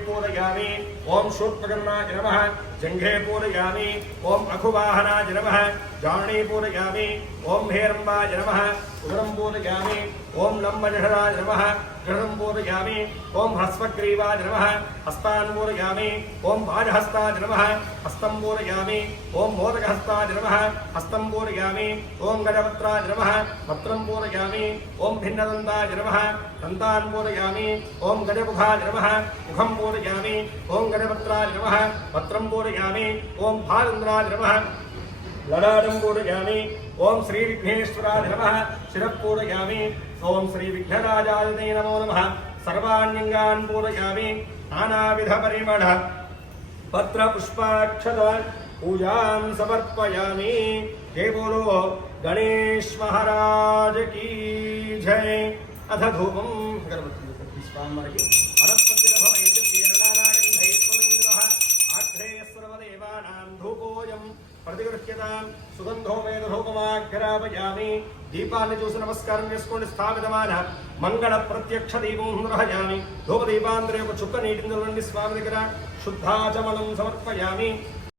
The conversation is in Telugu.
पूरयामि ओम शूर्पकर्णाय नमः जंघे पूरयामि ओम अखुवाहनाय नमः जाने पूरयामि ओम हेरंबाय नमः उदरं पूरयामि ओम लंबजठराय नमः गृहं पूरयामि ओम हस्वग्रीवाय नमः हस्तान् पूरयामि ओम भाजहस्ताय नमः हस्तं पूरयामि ओम मोदकहस्ताय नमः हस्तं पूरयामि ओम गजपत्राय नमः पत्रं पूरयामि ओम भिन्नदन्ताय नमः दन्तान् पूरयामि ओम गजमुखाय नमः मुखं पूरयामि ओम गजपत्राय नमः पत्रं पूरयामि ओम भालेन्द्राय नमः ललाटं पूरयामि ओम श्री विघ्नेश्वराय नमः शिरः पूरयामि ओम श्री विघ्नराजाय नमो नमः सर्वाण्यङ्गान् पूरयामि नानाविध परिमळ पत्र पुष्पाक्षत पूजां समर्पयामि। जय बोलो गणेश महाराज की जय। अथ धूपं गणपति स्वामी प्रतिगृह्यतां सुगंधो वेदधूपमाघ्रापयामि। दीपाన్ని చూసి నమస్కారం చేసుకోండి। స్థాపితమైన మంగళ ప్రత్యక్ష దీపం గ్రహయామి। ధూపదీపాంతరే ఒక చుక్క నీటిని చల్లండి స్వామి దగ్గర। శుద్ధాచమనం సమర్పయామి।